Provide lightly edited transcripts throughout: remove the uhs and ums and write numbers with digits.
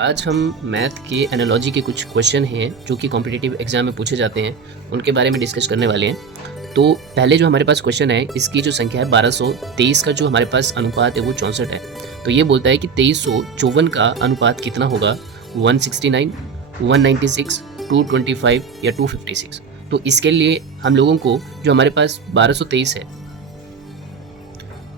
आज हम मैथ के एनालॉजी के कुछ क्वेश्चन हैं जो कि कॉम्पिटिटिव एग्जाम में पूछे जाते हैं, उनके बारे में डिस्कस करने वाले हैं। तो पहले जो हमारे पास क्वेश्चन है, इसकी जो संख्या है 1223 का जो हमारे पास अनुपात है वो 64 है। तो ये बोलता है कि 2354 का अनुपात कितना होगा, 169, 196, 225 या 256। तो इसके लिए हम लोगों को जो हमारे पास 1223 है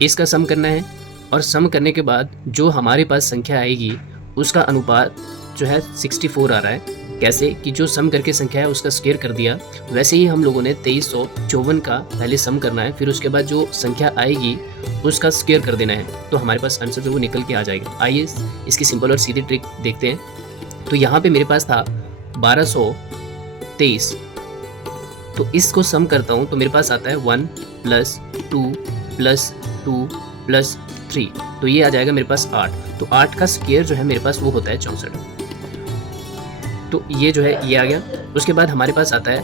इसका सम करना है, और सम करने के बाद जो हमारे पास संख्या आएगी उसका अनुपात जो है 64 आ रहा है। कैसे कि जो सम करके संख्या है उसका स्क्वायर कर दिया, वैसे ही हम लोगों ने 2354 का पहले सम करना है, फिर उसके बाद जो संख्या आएगी उसका स्क्वायर कर देना है, तो हमारे पास आंसर जो वो निकल के आ जाएगा। आइए इसकी सिंपल और सीधी ट्रिक देखते हैं। तो यहाँ पे मेरे पास था 1223, तो इसको सम करता हूँ तो मेरे पास आता है 1 + 2 + 2 + 3, तो ये आ जाएगा मेरे पास 8। तो 8 का स्क्वायर जो है मेरे पास वो होता है 64। तो ये जो है ये आ गया। उसके बाद हमारे पास आता है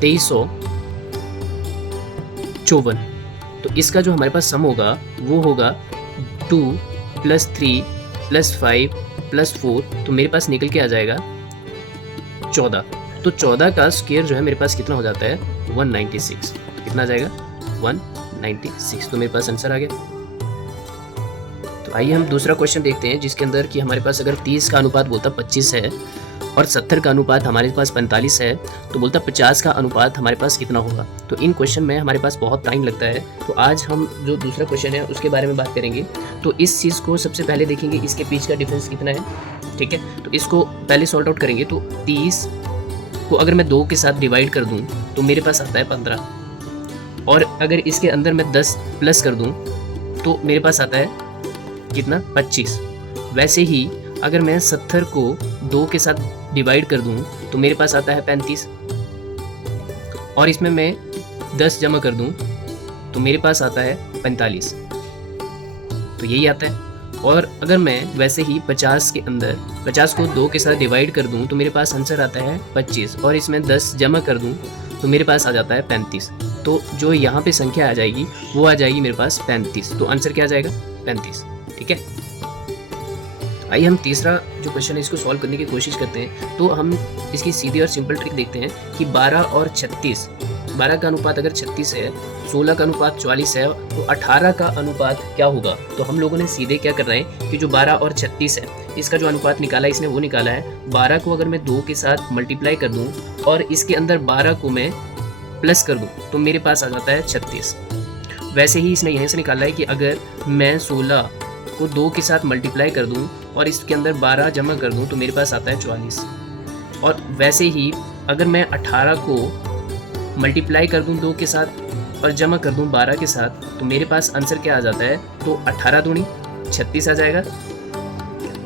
2354, तो इसका जो हमारे पास सम होगा वो होगा 2 + 3 + 5 + 4, तो मेरे पास निकल के आ जाएगा 14। तो 14 का स्क्वायर जो है मेरे पास कितना हो जाता है, 196। कितना आ जाएगा, 196। तो मेरे पास आंसर आ गया। तो आइए हम दूसरा क्वेश्चन देखते हैं, जिसके अंदर कि हमारे पास अगर 30 का अनुपात बोलता 25 है और 70 का अनुपात हमारे पास 45 है, तो बोलता 50 का अनुपात हमारे पास कितना होगा। तो इन क्वेश्चन में हमारे पास बहुत टाइम लगता है, तो आज हम जो दूसरा क्वेश्चन है उसके बारे में बात करेंगे। तो इस चीज़ को सबसे पहले देखेंगे, इसके बीच का डिफरेंस कितना है, ठीक है। तो इसको पहले सॉल्ट आउट करेंगे। तो 30 को अगर मैं 2 के साथ डिवाइड कर दूँ तो मेरे पास आता है 15, और अगर इसके अंदर मैं 10 प्लस कर दूँ तो मेरे पास आता है कितना, 25। वैसे ही अगर मैं 70 को 2 के साथ डिवाइड कर दूं तो मेरे पास आता है 35, और इसमें मैं 10 जमा कर दूं तो मेरे पास आता है 45, तो यही आता है। और अगर मैं वैसे ही 50 के अंदर 50 को 2 के साथ डिवाइड कर दूं तो मेरे पास आंसर आता है 25, और इसमें 10 जमा कर दूं तो मेरे पास आ जाता है 35। तो जो यहाँ पे संख्या आ जाएगी वो आ जाएगी मेरे पास 35। तो आंसर क्या आ जाएगा, 35, ठीक है। आइए हम तीसरा जो क्वेश्चन है इसको सॉल्व करने की कोशिश करते हैं। तो हम इसकी सीधी और सिंपल ट्रिक देखते हैं कि 12 और 36, 12 का अनुपात अगर 36 है, 16 का अनुपात 44 है, तो 18 का अनुपात क्या होगा। तो हम लोगों ने सीधे क्या करना है कि जो 12 और 36 है इसका जो अनुपात निकाला है इसने वो निकाला है, 12 को अगर मैं 2 के साथ मल्टीप्लाई कर दूँ और इसके अंदर 12 को मैं प्लस कर दूँ तो मेरे पास आ जाता है 36। वैसे ही इसने यहीं से निकाला है कि अगर मैं 16 को 2 के साथ मल्टीप्लाई कर दूं और इसके अंदर 12 जमा कर दूं तो मेरे पास आता है 44। और वैसे ही अगर मैं 18 को मल्टीप्लाई कर दूं 2 के साथ और जमा कर दूं 12 के साथ तो मेरे पास आंसर क्या आ जाता है, तो 18 दूनी 36 आ जाएगा,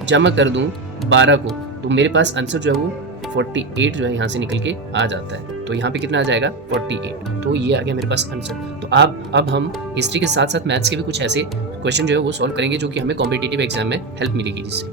जमा कर दूं 12 को तो मेरे पास आंसर जो है वो 48 जो है यहाँ से निकल के आ जाता है। तो यहाँ पे कितना आ जाएगा, 48। तो ये आ गया मेरे पास आंसर। तो अब हम हिस्ट्री के साथ साथ मैथ्स के भी कुछ ऐसे क्वेश्चन जो है वो सॉल्व करेंगे जो कि हमें कॉम्पिटिटिव एग्जाम में हेल्प मिलेगी जिससे।